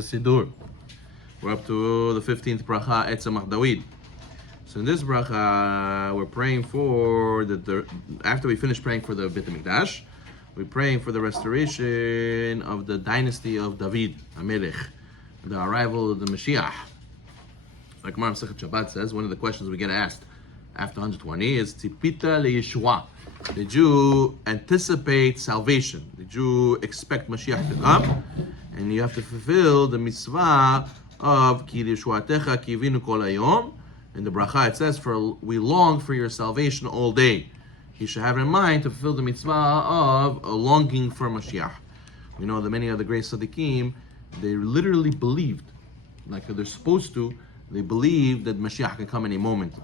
a Siddur. We're up to the 15th bracha, Etzemach Dawid. So in this bracha, we're praying for after we finish praying for the Beit HaMikdash, we're praying for the restoration of the dynasty of David, HaMelech, the arrival of the Mashiach. Like Gemara Masechet Shabbat says, one of the questions we get asked after 120 is Tzipita leYeshua. Did you anticipate salvation? Did you expect Mashiach to come? And you have to fulfill the mitzvah of Ki Yeshuatecha Kivinu Kol Hayom. In the bracha it says, "For we long for your salvation all day." He should have in mind to fulfill the mitzvah of a longing for Mashiach. We know that many of the great tzaddikim, they literally believed, like they're supposed to, they believed that Mashiach can come any moment.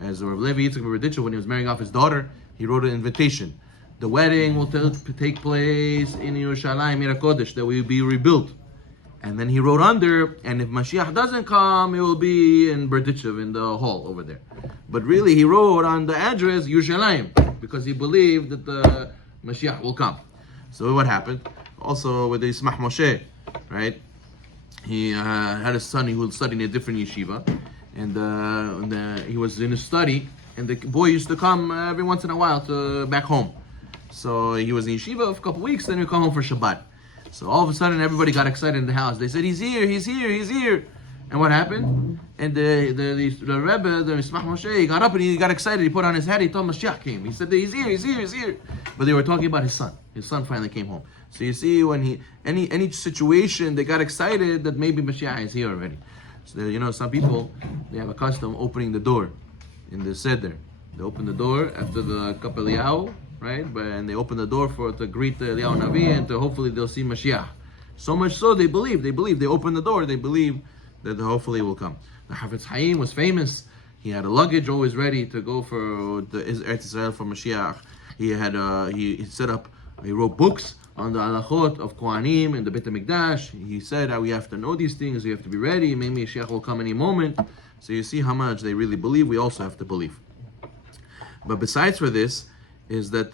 As Rav Levi Yitzchak Berditcher, when he was marrying off his daughter, he wrote an invitation. The wedding will take place in Yerushalayim, Ir HaKodesh, that will be rebuilt. And then he wrote under, and if Mashiach doesn't come, it will be in Berditchev, in the hall over there. But really, he wrote on the address Yerushalayim, because he believed that the Mashiach will come. So what happened? Also with the Ismach Moshe, right? He had a son who was studying in a different yeshiva, and he was in a study, and the boy used to come every once in a while back home. So he was in yeshiva for a couple of weeks, then he would come home for Shabbat. So all of a sudden, everybody got excited in the house. They said, "He's here, he's here, he's here." And what happened? And the Rebbe, the Ismach Moshe, he got up and he got excited. He put on his hat. He thought Mashiach came. He said, "He's here, he's here, he's here." But they were talking about his son. His son finally came home. So you see, when any situation, they got excited that maybe Mashiach is here already. So some people, they have a custom opening the door in the Siddur. They open the door after the Kapel Eliyahu, right? And they open the door to greet the Eliyahu Navi, and hopefully they'll see Mashiach. So much so they believe. They open the door. They believe that hopefully it will come. The Hafetz Chaim was famous. He had a luggage always ready to go for the Eretz Israel for Mashiach. He wrote books on the halachot of Kohanim and the Beit HaMikdash. He said we have to know these things. We have to be ready. Maybe Mashiach will come any moment. So you see how much they really believe. We also have to believe. But besides for this, is that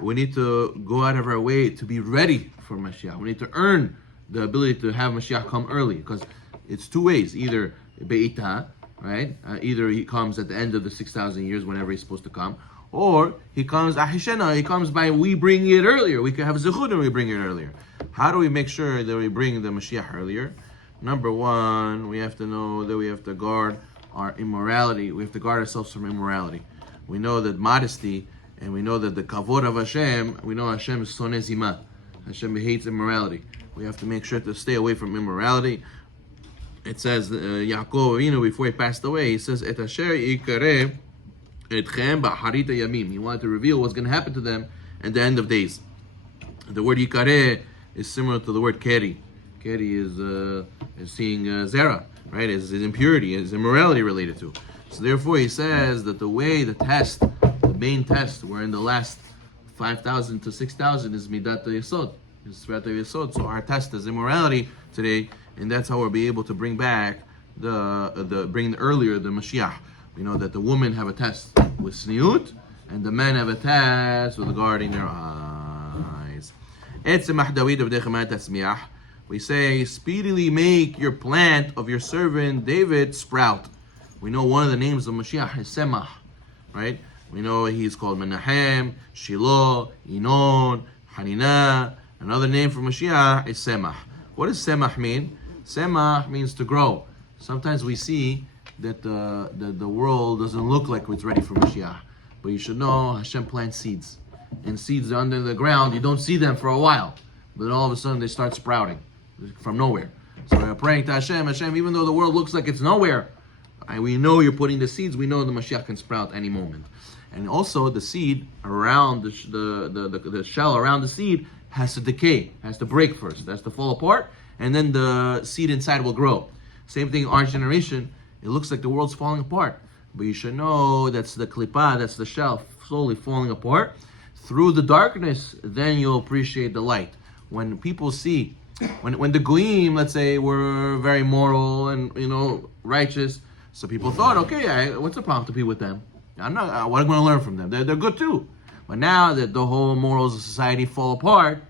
we need to go out of our way to be ready for Mashiach. We need to earn the ability to have Mashiach come early, because it's two ways. Either Be'ita, right? Either he comes at the end of the 6,000 years, whenever he's supposed to come, or he comes Ahishena. He comes by we bring it earlier. We can have Zechud and we bring it earlier. How do we make sure that we bring the Mashiach earlier? Number one, we have to know that we have to guard our immorality. We have to guard ourselves from immorality. We know that modesty, and we know that the kavod of Hashem, we know Hashem is soneh zimah. Hashem hates immorality. We have to make sure to stay away from immorality. It says, Yaakov, before he passed away, he says, Et asher yikareh etchem ba'harit hayamim. He wanted to reveal what's going to happen to them at the end of days. The word yikareh is similar to the word keri. Keri is seeing zera, right? Is impurity, is immorality related to. So therefore he says that the main test, we're in the last 5,000 to 6,000 is Midat Yesod. So our test is immorality today, and that's how we'll be able to bring back bring earlier the Mashiach. We know that the women have a test with Sniut, and the men have a test with guarding their eyes. We say, speedily make your plant of your servant David sprout. We know one of the names of Mashiach is Semach, right? We know he's called Menahem, Shiloh, Inon, Hanina. Another name for Mashiach is Semach. What does Semach mean? Semach means to grow. Sometimes we see that the world doesn't look like it's ready for Mashiach. But you should know Hashem plants seeds. And seeds are under the ground. You don't see them for a while. But then all of a sudden they start sprouting from nowhere. So we're praying to Hashem, even though the world looks like it's nowhere, we know you're putting the seeds. We know the Mashiach can sprout any moment. And also the seed around the shell around the seed has to decay, has to break first, has to fall apart, and then the seed inside will grow. Same thing in our generation. It looks like the world's falling apart, but you should know that's the klippah, that's the shell slowly falling apart. Through the darkness, then you'll appreciate the light. When people see, when the goyim, let's say, were very moral and righteous, so people thought, okay, what's the problem to be with them? What am I going to learn from them? They're good too. But now that the whole morals of society fall apart,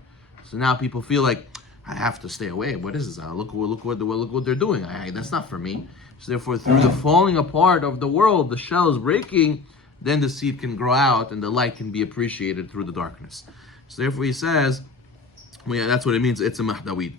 so now people feel like, I have to stay away. What is this? Look what they're doing. That's not for me. So therefore, through the falling apart of the world, the shell is breaking, then the seed can grow out and the light can be appreciated through the darkness. So therefore he says, that's what it means, it's a mahdawid.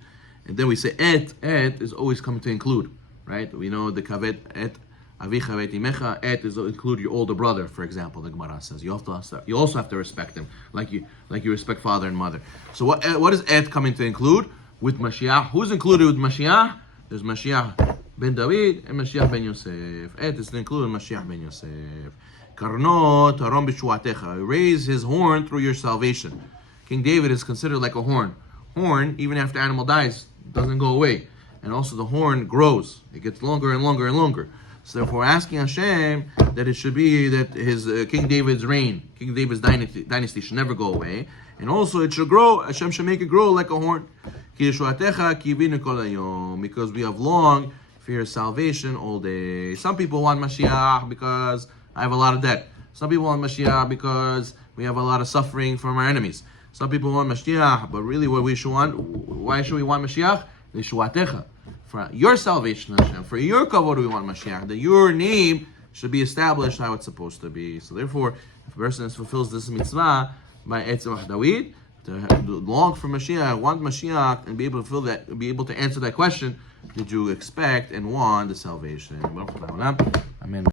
And then we say et is always coming to include, right? We know the kavet et avicha veit imecha, et is to include your older brother, for example, the Gemara says. You also have to respect him, like you respect father and mother. So what is et coming to include? With Mashiach. Who's included with Mashiach? There's Mashiach ben David and Mashiach ben Yosef. Et is included Mashiach ben Yosef. Karno tarom b'shuatecha. Raise his horn through your salvation. King David is considered like a horn. Horn, even after animal dies, doesn't go away. And also the horn grows. It gets longer and longer and longer. So therefore asking Hashem that it should be that his King David's reign, King David's dynasty should never go away. And also it should grow, Hashem should make it grow like a horn. Because we have longed for your salvation all day. Some people want Mashiach because I have a lot of debt. Some people want Mashiach because we have a lot of suffering from our enemies. Some people want Mashiach, but really what we should want, why should we want Mashiach? For your salvation, Hashem. For your kavod we want Mashiach. That your name should be established how it's supposed to be. So therefore, if a person fulfills this mitzvah by Etzem Dawid, to long for Mashiach, want Mashiach, and be able to fulfill that, be able to answer that question, did you expect and want the salvation? Amen.